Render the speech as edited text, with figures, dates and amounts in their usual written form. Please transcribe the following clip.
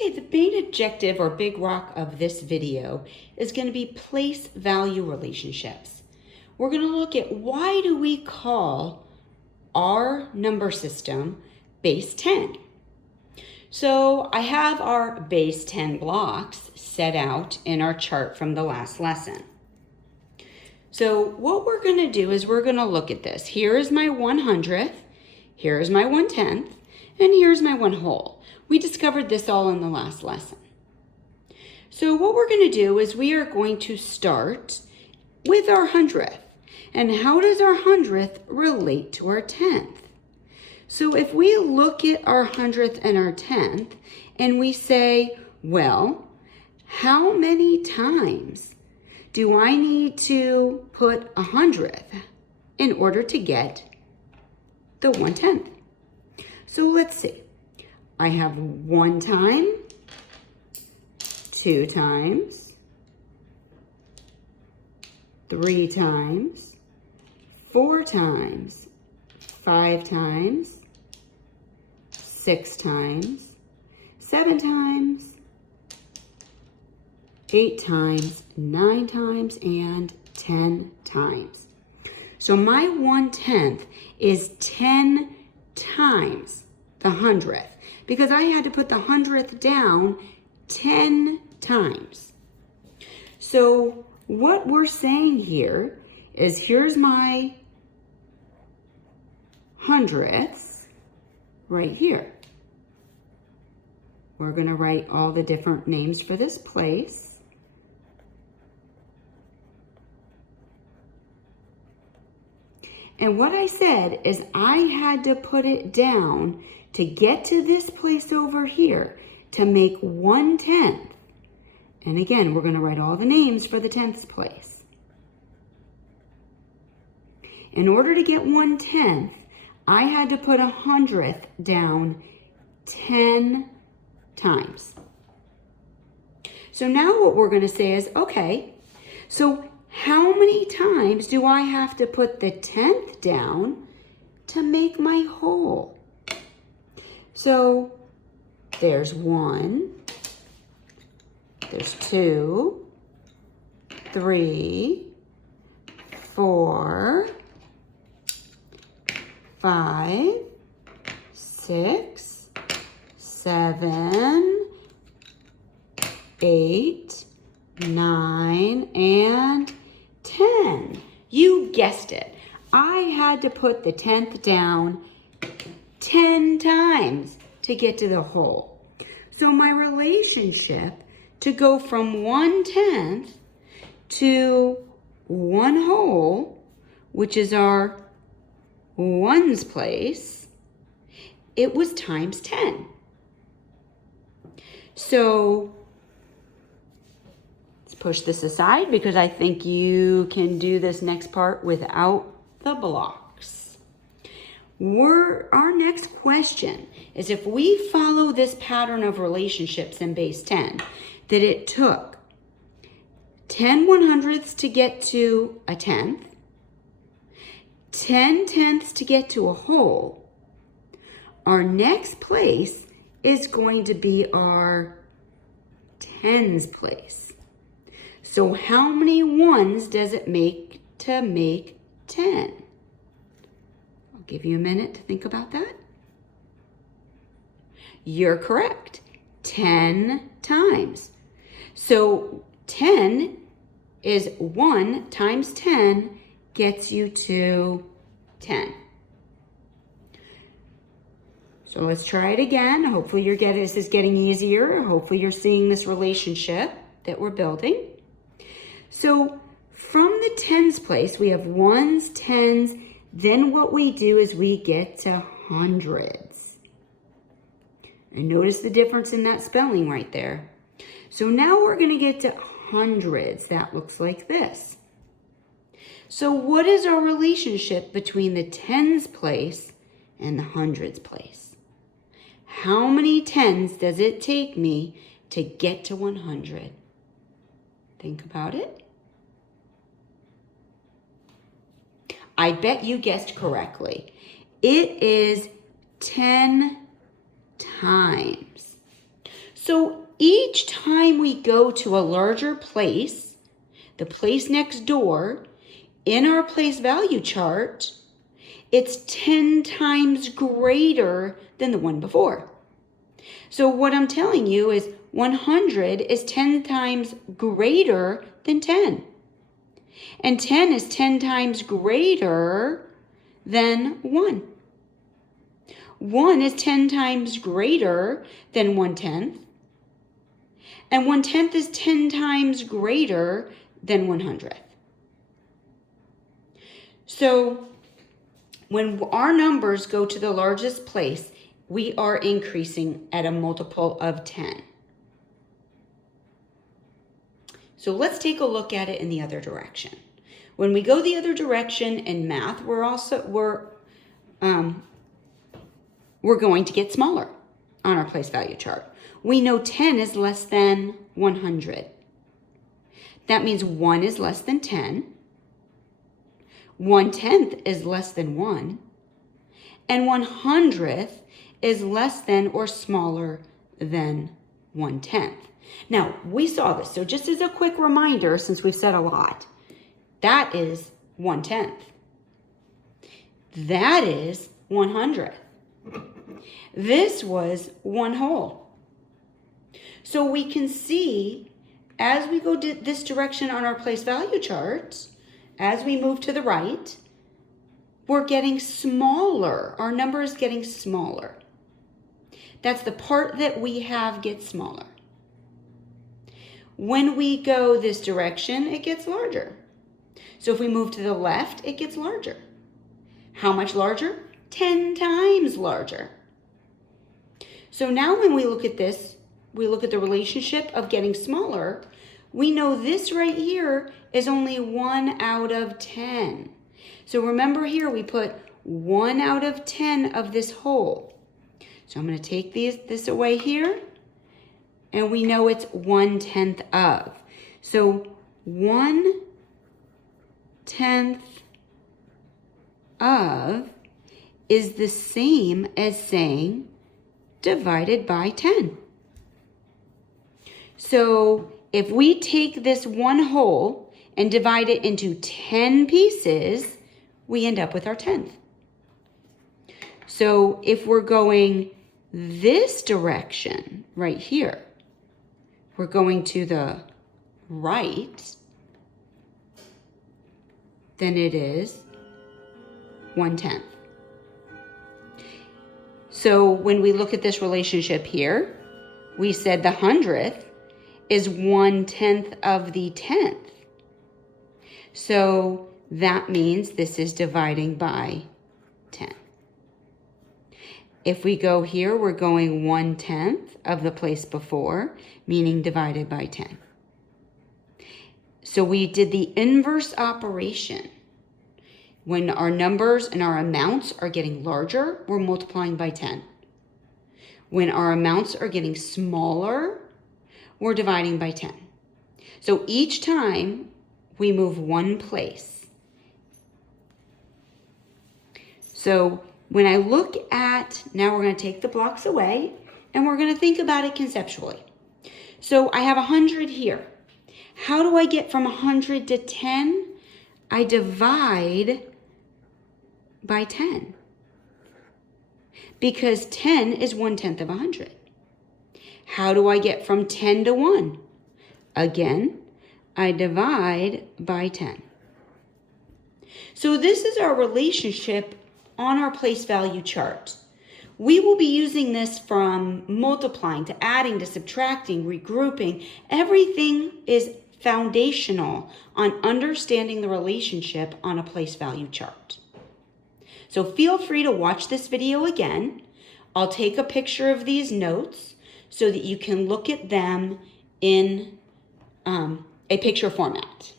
Okay, the main objective or big rock of this video is going to be place value relationships. We're going to look at why do we call our number system base 10. So I have our base 10 blocks set out in our chart from the last lesson. So what we're going to do is we're going to look at this. Here is my 100th, here is my 1/10, and here's my 1 whole. We discovered this all in the last lesson. So what we're going to do is we are going to start with our 100th. And how does our 100th relate to our 10th? So if we look at our 100th and our 10th and we say, well, how many times do I need to put 100th in order to get the 1/10? So let's see. I have 1 time, 2 times, 3 times, 4 times, 5 times, 6 times, 7 times, 8 times, 9 times, and 10 times. So my 1/10 is 10 times the 100th because I had to put the 100th down 10 times. So what we're saying here is here's my 100ths right here. We're going to write all the different names for this place. And what I said is I had to put it down to get to this place over here to make 1/10. And again, we're going to write all the names for the 10th place. In order to get 1/10, I had to put 100th down 10 times. So now what we're going to say is, okay, so how many times do I have to put the 10th down to make my whole? So there's 1, there's 2, 3, 4, 5, 6, 7, 8, 9, and 10. You guessed it. I had to put the 10th down 10 times to get to the whole. So my relationship to go from 1/10 to 1 whole, which is our ones place, it was times 10. So let's push this aside because I think you can do this next part without the blocks. Our next question is if we follow this pattern of relationships in base 10, that it took 10 100ths to get to a 10th, 10 tenths to get to a whole, our next place is going to be our tens place. So how many ones does it make to make 10? I'll give you a minute to think about that. You're correct. 10 times. So 10 is 1 times 10 gets you to 10. So let's try it again. Hopefully this is getting easier. Hopefully you're seeing this relationship that we're building. So from the tens place, we have ones, tens. Then what we do is we get to hundreds. And notice the difference in that spelling right there. So now we're going to get to hundreds. That looks like this. So what is our relationship between the tens place and the hundreds place? How many tens does it take me to get to 100? Think about it. I bet you guessed correctly. It is 10 times. So each time we go to a larger place, the place next door, in our place value chart, it's 10 times greater than the one before. So what I'm telling you is 100 is 10 times greater than 10. And 10 is 10 times greater than 1. 1 is 10 times greater than 1/10. And 1/10 is 10 times greater than 100th. So when our numbers go to the largest place, we are increasing at a multiple of 10. So let's take a look at it in the other direction. When we go the other direction in math, we're going to get smaller on our place value chart. We know 10 is less than 100. That means 1 is less than 10. 1/10 is less than 1. And 100th is less than or smaller than 1/10. Now, we saw this. So just as a quick reminder, since we've said a lot, that is 1/10. That is 100th. This was 1 whole. So we can see as we go this direction on our place value charts, as we move to the right, we're getting smaller. Our number is getting smaller. That's the part that we have gets smaller. When we go this direction, it gets larger. So if we move to the left, it gets larger. How much larger? 10 times larger. So now when we look at this, we look at the relationship of getting smaller. We know this right here is only 1 out of 10. So remember here, we put 1 out of 10 of this whole. So I'm going to take this away here, and we know it's 1/10 of. So 1/10 of is the same as saying divided by 10. So if we take this 1 whole and divide it into 10 pieces, we end up with our 10th. So if we're going this direction right here, we're going to the right, then it is 1/10. So when we look at this relationship here, we said the 100th is 1/10 of the 10th. So that means this is dividing by 10. If we go here, we're going 1/10 of the place before, meaning divided by 10. So we did the inverse operation. When our numbers and our amounts are getting larger, we're multiplying by 10. When our amounts are getting smaller, we're dividing by 10. So each time we move 1 place. So when I look at, now we're going to take the blocks away and we're going to think about it conceptually. So I have 100 here. How do I get from 100 to 10? I divide by 10. Because 10 is 1/10 of 100. How do I get from 10 to 1? Again, I divide by 10. So this is our relationship on our place value chart. We will be using this from multiplying to adding to subtracting, regrouping. Everything is foundational on understanding the relationship on a place value chart. So feel free to watch this video again. I'll take a picture of these notes so that you can look at them in a picture format.